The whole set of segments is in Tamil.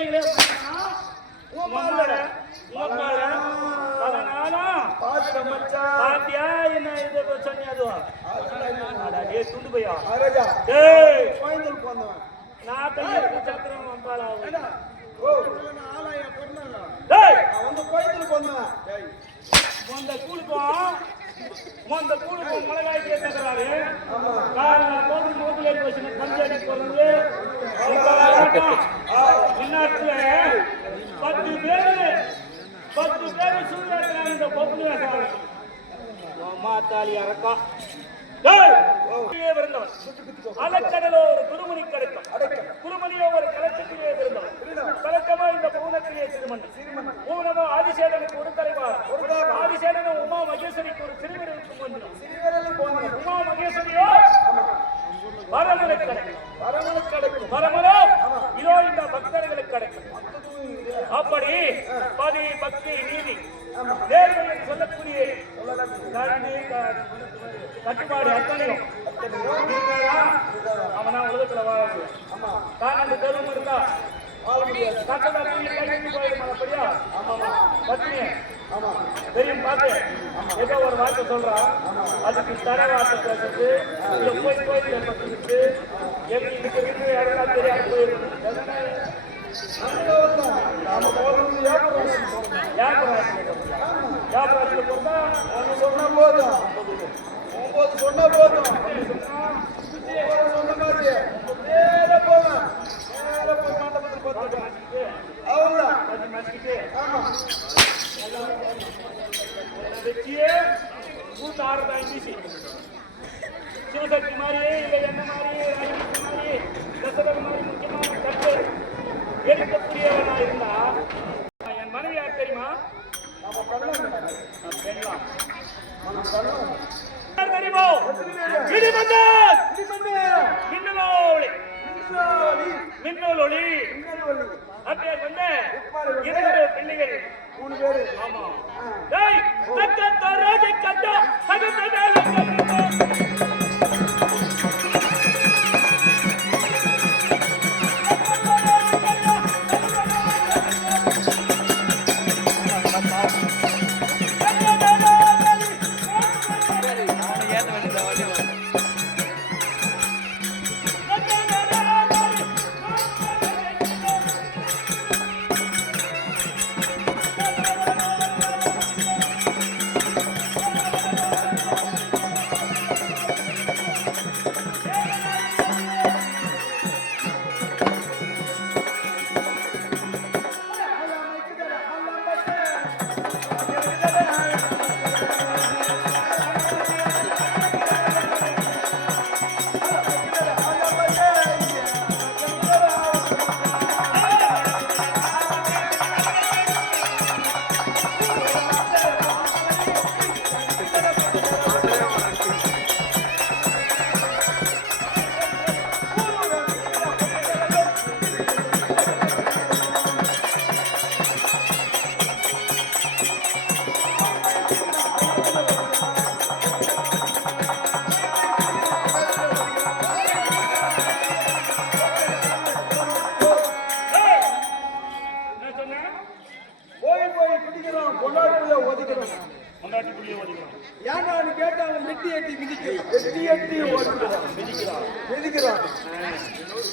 நீங்களே பாத்தியா என்ன இது சொன்னியா துண்டு பையா நான் சத்திரம் வம்பாளா அந்த கூழுக்கும் மிளகாய் கேட்டுக்கிறாரு மூத்துல பஞ்சாயத்து போறது இந்நாட்டுல 10 பேரு சூழ்நிலை இந்த பொம்பளை மாத்தாளி அரக்கா அலக்கடலோ ஒரு குருமணி கிடைக்கும் குருமணியோ ஒரு கலக்கத்திலே விருந்தவன் கலக்கமா இந்த பூனத்திலே சிறுமன் பூனமோ ஆதிசேடனுக்கு ஒரு தலைவார் ஆதிசேடனும் உமா மகேஸ்வரிக்கு ஒரு சிறுவருக்கு போன்ற உமா மகேஸ்வரியோ வரமனுக்கு கிடைக்கும் வரமனோ இதோ இந்த பக்தர்களுக்கு கிடைக்கும் அப்படி பதி பக்தி நீதி தேவனை சொல்லக்கூடிய கட்டுப்பாடு அத்தனையும் அவனா உலகத்துல வாழ முடியும் தான் அந்த தெருவும் இருக்கா வாழ முடியாது அப்படியா பத்னிய தெரியும் பார்த்து ஏதோ ஒரு வார்த்தை சொல்றான் அதுக்கு தர வார்த்தை பேசுறது இல்ல போய் கோயில பத்துக்கிட்டு எப்படி இதுக்கு வீட்டு யாருக்கா தெரியாது போயிருக்கு வியாபாரத்தில் பொறுத்தா சொன்னா போதும் 9 சொன்னா போதும் சொன்ன மாதிரி நேர போவேன் நேர போய் மண்டபத்தில் பார்த்துருக்கேன் அவ்வளோதான் வச்சியே கூட்டு ஆடுறதா இங்கிலீஷ் சிவசக்தி மாதிரியே இல்லை என்ன மாதிரி ராஜசக்தி மாதிரி தசரக மாதிரி முக்கியமான கட்டு எடுக்கக்கூடியவனா இருந்தா என் மனைவி யார் தெரியுமா தெரியுமோ மின்னலொளி அப்பேர் வந்து 2 பிள்ளைகள் 3 பேரு ஆமா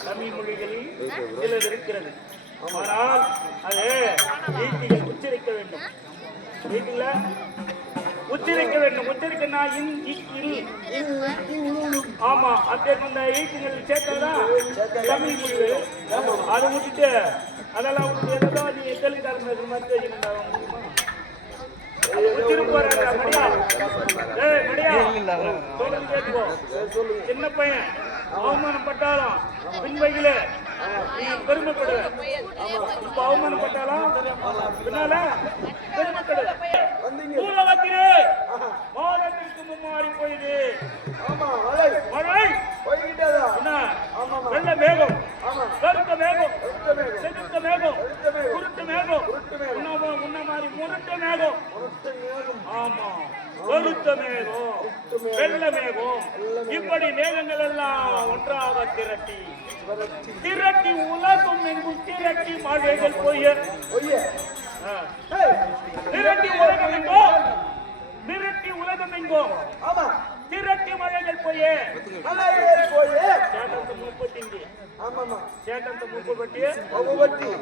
தமிழ் மொழிகளில் சிலர் இருக்கிறது. ஆனால் அது வீட்டில் உச்சரிக்க வேண்டும். வீட்டில் உச்சரிக்க வேண்டும். உச்சரிக்கனா ஆமா அப்படி அந்த ஈட்டிகள் சேர்த்தாதான் தமிழ் மொழிகள். அதை விட்டுட்டு அதெல்லாம் எதெல்லாம் நீங்க தெலுங்காரங்க மாதிரி தெரிஞ்சுக்கணும். சின்ன பையன் அவமானப்பட்டாலும் பின்வைகளே நீ பெருமைப்படுவ. இப்ப அவமானப்பட்டாலும் பின்னால பெருமைப்படு. பூலகத்திலே மாதத்திற்கு மும்மாறி போயிது. மழை வெள்ள மேகம், கருத்த மேகம், செதுத்த மேகம், குருட்டு மேகம், முன்ன மாதிரி முருட்ட மேகம். ஆமா கருத்த மேகம் வெள்ள மேகம் இப்படி மேகங்கள் எல்லாம் ஒன்றாக திரட்டி திரட்டி உலகம் எங்கும் திரட்டி மழைகள் பொய்ய திரட்டி உலகம் எங்கும் திரட்டி உலகம் எங்கும் திரட்டி மழைகள் பொய்ய சேட்டంత ముప్పటింది சேட்டంత ముప్పటి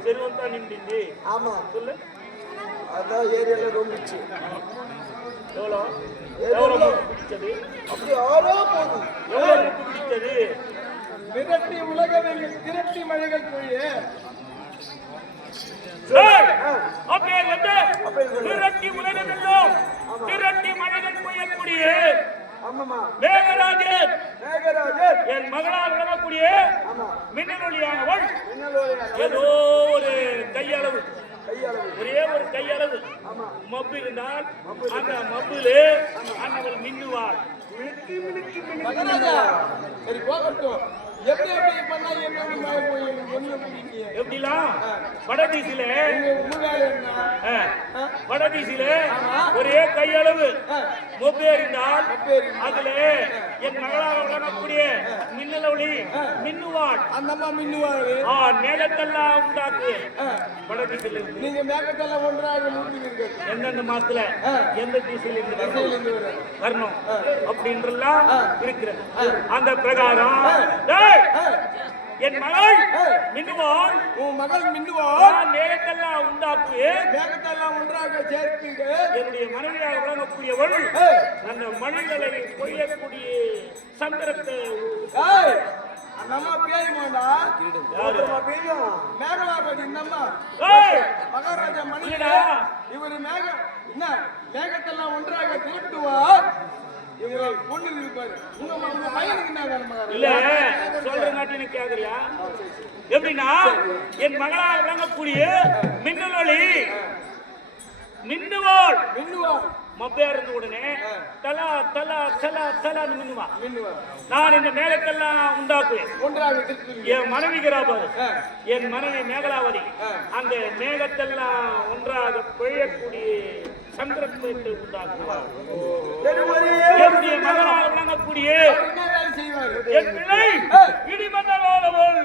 చెరువంతా నిండింది சொல்லு அதான் ஏரியால ரொம்பிச்சு எவ்வளவு பிடிச்சது அப்படி ஆறா போதும் எவ்வளவு பிடிச்சது திரட்டி உலகம் திரட்டி மழைகள் போய் அப்பேர் வந்து திரட்டி உலகம் எல்லாம் திரட்டி மழைகள் பொய்யக்கூடிய மேகராஜன் என் மகளால் விளங்கக்கூடிய மின்னலொளியானவள் ஏதோ ஒரு கையளவு ஒரே ஒரு கையளவு மப்பு இருந்தால் அந்த மப்பிலே அண்ணவள் மின்னுவாள் சரி போகட்டும் எப்படிலாம் வடதீசில ஒரே கையளவு மொப்பே இருந்தால் அதுல என் மகளாக விளங்கக்கூடிய மின்னலொளி மின்னுவாள் அந்தம்மா மின்னுவாள் மேகத்தெல்லாம் உண்டாக்கு வடதீசில நீங்க மேகத்தெல்லாம் ஒன்றாக எந்தெந்த மாசத்துல எந்த திசையில இருந்து வரணும் அப்படின்றலாம் இருக்கிறது அந்த பிரகாரம் என் மகள் மின்னுவாள் உன் மகள் மின்னுவாள் மேகத்தெல்லாம் உண்டாக்கு மேகத்தெல்லாம் ஒன்றாக சேர்ப்பீங்க என்னுடைய மனைவியாக விளங்கக்கூடியவள் அந்த மனிதனை பொய்யக்கூடிய சந்திரத்தை நம்ம பேயுமாடா மேகலாபதி இந்தம்மா மகாராஜா மணிடா இவர் என்ன மேகத்தெல்லாம் ஒன்றாக திரட்டுவார் இவரை பொண்ணு இருப்பாரு உங்க பையனுக்கு என்ன இல்ல சொல்ற நாட்டினு கேக்குறியா எப்படின்னா என் மகளால் விளங்கக்கூடிய மின்னலொளி மின்னுவாள் மப்பையா இருந்த உடனே தலா தலா தலா தலான்னு மின்னுவா நான் இந்த மேகத்தெல்லாம் உண்டாக்குவேன் என் மனைவிக்கிறா பாரு என் மனைவி மேகலாவதி அந்த மேகத்தெல்லாம் ஒன்றாக பெய்யக்கூடிய சந்திரத்தை உண்டாக்குவார் என்னுடைய மகனாக விளங்கக்கூடிய என் பிள்ளை இடிமந்தலோலவள்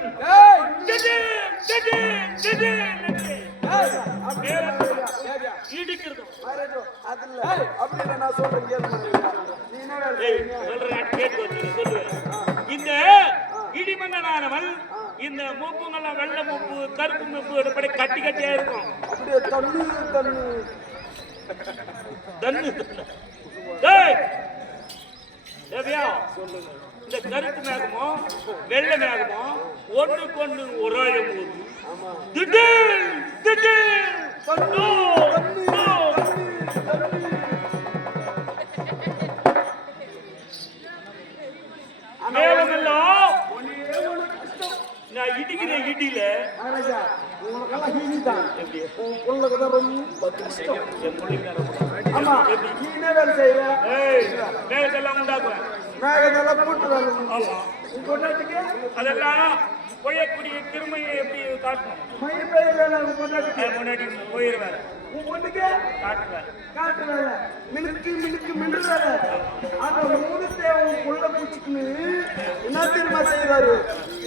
இடிக்கிறது இந்த இடிமந்தனானவள் இந்த மூப்புங்கெல்லாம் வெள்ளை மூப்பு கருப்பு மூப்பு எடுப்படி கட்டி கட்டியா இருக்கும் இந்த கருப்பு மேகமோ வெள்ளை மேகமோ ஒண்ணுக்கு ஒண்ணு உராயும் போது திடீர் திடீர் மேகமெல்லாம் நான் இடிக்கிற இடியில மேகத்தெல்லாம் உண்டாக்குவேன் அதெல்லாம் பொய்யக்கூடிய திருமையை எப்படி காட்டணும் முன்னாடி போயிருவேன் மினுக்கு மினுக்கு மின்னுறாரு அந்த மூணுத்தே உள்ள பூச்சிக்குன்னு என்ன தெரியுமா செய்யறாரு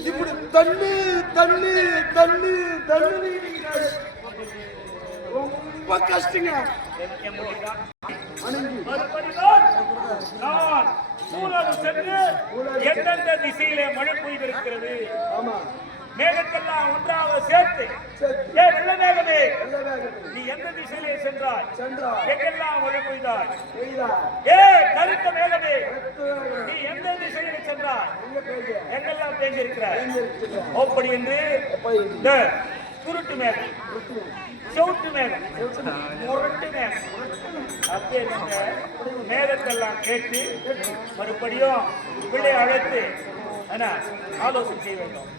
இப்படி தண்ணி தண்ணி தண்ணி தண்ணி ரொம்ப கஷ்டங்க எந்தெந்த திசையிலே மழை பெய்திருக்கிறது மேகத்தெல்லாம் ஒன்றாக சேர்த்து வெள்ள மேகமே நீ எந்த திசையிலே சென்றாய் எங்கெல்லாம் மழை பெய்தாய் கருத்த மேகமே நீ எந்த திசையிலே சென்றாய் எங்கெல்லாம் பேஞ்சிருக்கிறாய் அப்படி என்று குருட்டு மேகம் சவுட்டு மேகம் முரட்டு மேகம் அப்படியே மேகத்தெல்லாம் கேட்டு மறுபடியும் பிள்ளை அழைத்து ஆலோசனை செய்ய வேண்டும்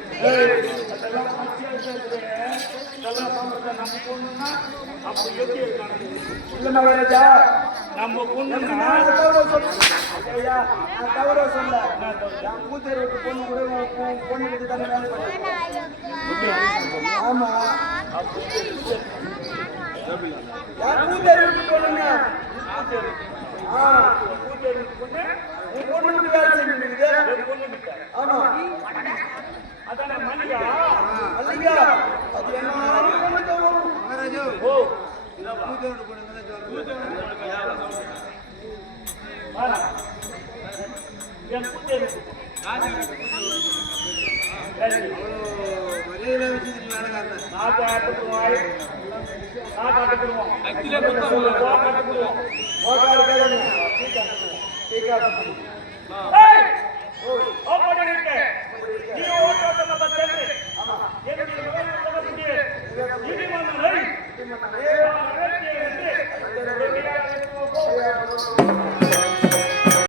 அதெல்லாம் பச்சையா இருக்குது. இதெல்லாம் சொல்றத நம்ம பொண்ணுன்னா அப்ப எப்படி இருக்காங்க? இல்ல மகாராஜா, நம்ம பொண்ணுன்னா நான் தவற சொல்ல ஐயா, நான் தவற சொல்ல. என் கூத்தர் வீட்டு பொண்ணு கூட உன் பொண்ணு கிட்ட தானே வேலை பண்ணேன். ஆமா, என் கூத்தர் வீட்டு பொண்ணுங்க. பூஜை பொண்ணு உன் பொண்ணு கிட்ட வேலை செஞ்சுருக்குது. ஒரு பொண்ணு கிட்ட. ஆமா, அதான மணியா? அல்லையா, அது என்ன பொண்ணுக்கு வரும். ஓ வாடா. என் பூஜை நாட்டை ஆட்டுக்குவாய், நாட்டை ஆட்டுக்குவோம். ஆட்டுக்குவோம். ஓட்டாரு கேளுங்க. ஏய்! ஓப்பன் இருக்கு. நீ ஓட்டோட்ட நம்ம சென்று. என்னுடைய மகன் சொல்லக்கூடிய நீதிமன்றம் ஏ, வந்து